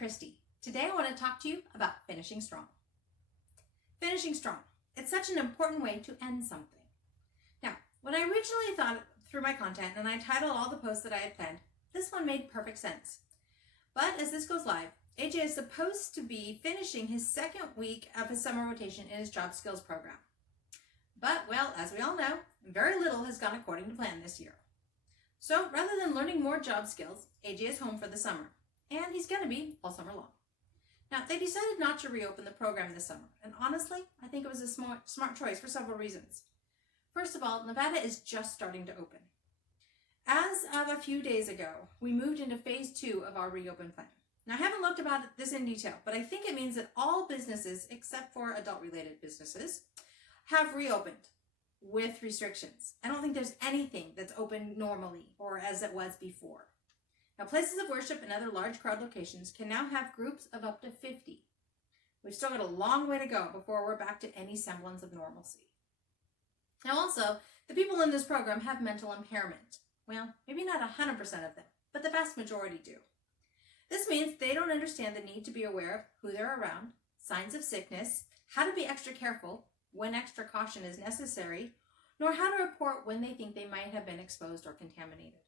Christy. Today I want to talk to you about finishing strong. Finishing strong. It's such an important way to end something. Now, when I originally thought through my content and I titled all the posts that I had planned, this one made perfect sense. But as this goes live, AJ is supposed to be finishing his second week of his summer rotation in his job skills program. But, well, as we all know, very little has gone according to plan this year. So rather than learning more job skills, AJ is home for the summer, and he's going to be all summer long. Now, they decided not to reopen the program this summer, and honestly, I think it was a smart choice for several reasons. First of all, Nevada is just starting to open. As of a few days ago, we moved into phase 2 of our reopen plan. Now, I haven't looked about this in detail, but I think it means that all businesses, except for adult-related businesses, have reopened with restrictions. I don't think there's anything that's open normally or as it was before. Now, places of worship and other large crowd locations can now have groups of up to 50. We've still got a long way to go before we're back to any semblance of normalcy. Now, also, the people in this program have mental impairment. Well, maybe not 100% of them, but the vast majority do. This means they don't understand the need to be aware of who they're around, signs of sickness, how to be extra careful when extra caution is necessary, nor how to report when they think they might have been exposed or contaminated.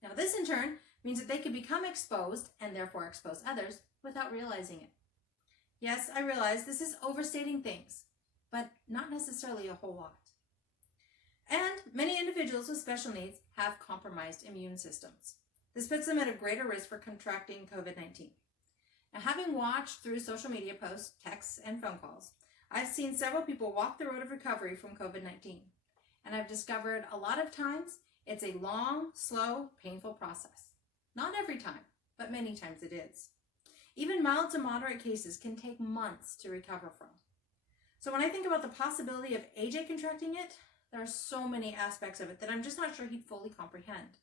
Now, this in turn means that they could become exposed and therefore expose others without realizing it. Yes, I realize this is overstating things, but not necessarily a whole lot. And many individuals with special needs have compromised immune systems. This puts them at a greater risk for contracting COVID-19. Now, having watched through social media posts, texts, and phone calls, I've seen several people walk the road of recovery from COVID-19. And I've discovered a lot of times it's a long, slow, painful process. Not every time, but many times it is. Even mild to moderate cases can take months to recover from. So when I think about the possibility of AJ contracting it, there are so many aspects of it that I'm just not sure he'd fully comprehend.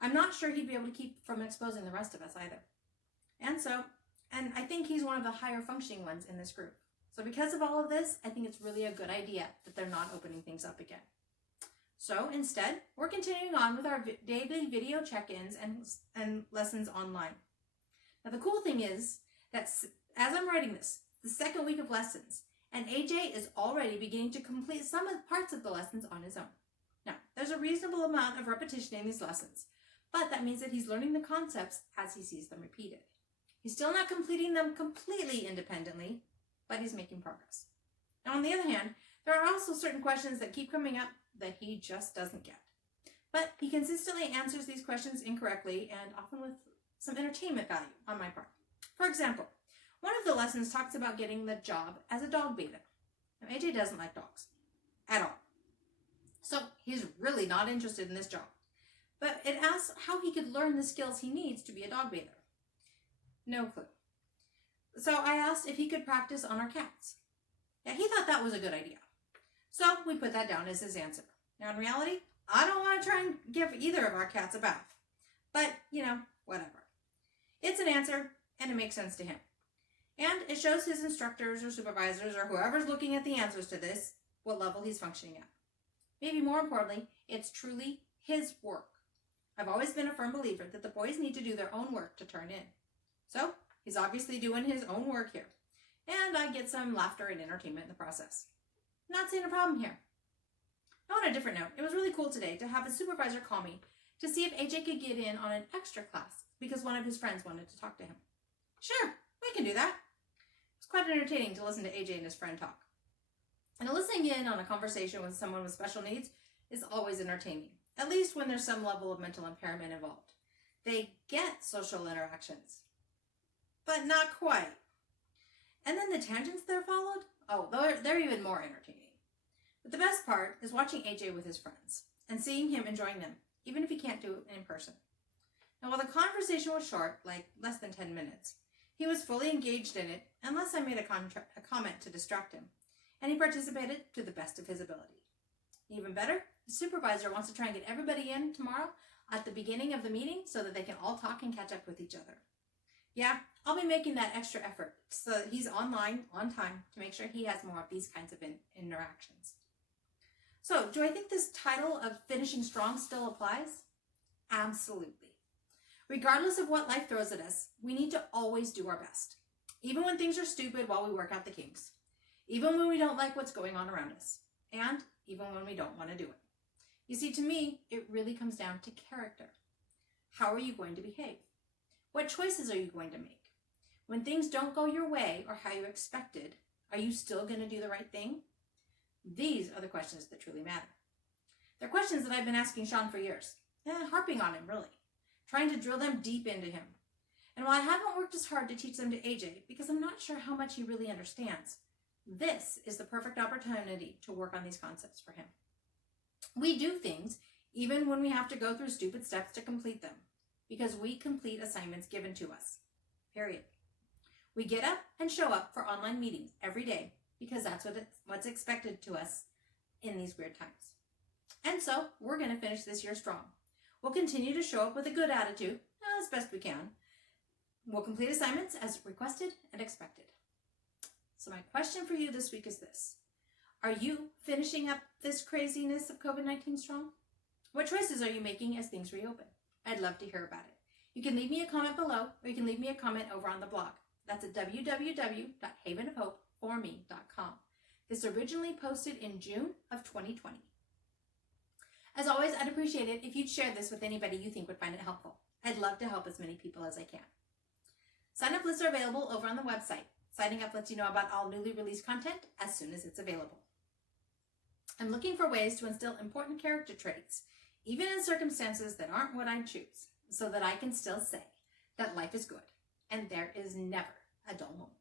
I'm not sure he'd be able to keep from exposing the rest of us either. And I think he's one of the higher functioning ones in this group. So because of all of this, I think it's really a good idea that they're not opening things up again. So instead, we're continuing on with our daily video check-ins and lessons online. Now the cool thing is that as I'm writing this, the second week of lessons, and AJ is already beginning to complete some of the parts of the lessons on his own. Now, there's a reasonable amount of repetition in these lessons, but that means that he's learning the concepts as he sees them repeated. He's still not completing them completely independently, but he's making progress. Now, on the other hand, there are also certain questions that keep coming up that he just doesn't get. But he consistently answers these questions incorrectly and often with some entertainment value on my part. For example, one of the lessons talks about getting the job as a dog bather. Now, AJ doesn't like dogs at all. So he's really not interested in this job. But it asks how he could learn the skills he needs to be a dog bather. No clue. So I asked if he could practice on our cats. Yeah, he thought that was a good idea. So we put that down as his answer. Now in reality, I don't want to try and give either of our cats a bath. But, whatever. It's an answer, and it makes sense to him. And it shows his instructors or supervisors or whoever's looking at the answers to this what level he's functioning at. Maybe more importantly, it's truly his work. I've always been a firm believer that the boys need to do their own work to turn in. So he's obviously doing his own work here. And I get some laughter and entertainment in the process. Not seeing a problem here. Now on a different note, it was really cool today to have a supervisor call me to see if AJ could get in on an extra class because one of his friends wanted to talk to him. Sure, we can do that. It's quite entertaining to listen to AJ and his friend talk. And listening in on a conversation with someone with special needs is always entertaining, at least when there's some level of mental impairment involved. They get social interactions, but not quite. And then the tangents that are followed, they're even more entertaining. But the best part is watching AJ with his friends and seeing him enjoying them, even if he can't do it in person. Now, while the conversation was short, like less than 10 minutes, he was fully engaged in it, unless I made a comment to distract him, and he participated to the best of his ability. Even better, the supervisor wants to try and get everybody in tomorrow at the beginning of the meeting so that they can all talk and catch up with each other. Yeah, I'll be making that extra effort so that he's online on time to make sure he has more of these kinds of interactions. So, do I think this title of Finishing Strong still applies? Absolutely. Regardless of what life throws at us, we need to always do our best. Even when things are stupid while we work out the kinks. Even when we don't like what's going on around us. And even when we don't want to do it. You see, to me, it really comes down to character. How are you going to behave? What choices are you going to make? When things don't go your way or how you expected, are you still going to do the right thing? These are the questions that truly matter. They're questions that I've been asking Sean for years, harping on him, really, trying to drill them deep into him. And while I haven't worked as hard to teach them to AJ, because I'm not sure how much he really understands, this is the perfect opportunity to work on these concepts for him. We do things even when we have to go through stupid steps to complete them, because we complete assignments given to us, period. We get up and show up for online meetings every day because that's what's expected to us in these weird times. And so we're going to finish this year strong. We'll continue to show up with a good attitude, as best we can. We'll complete assignments as requested and expected. So my question for you this week is this. Are you finishing up this craziness of COVID-19 strong? What choices are you making as things reopen? I'd love to hear about it. You can leave me a comment below, or you can leave me a comment over on the blog. That's at www.havenofhopeforme.com. This originally posted in June of 2020. As always, I'd appreciate it if you'd share this with anybody you think would find it helpful. I'd love to help as many people as I can. Sign-up lists are available over on the website. Signing up lets you know about all newly released content as soon as it's available. I'm looking for ways to instill important character traits, even in circumstances that aren't what I'd choose, so that I can still say that life is good and there is never a dull moment.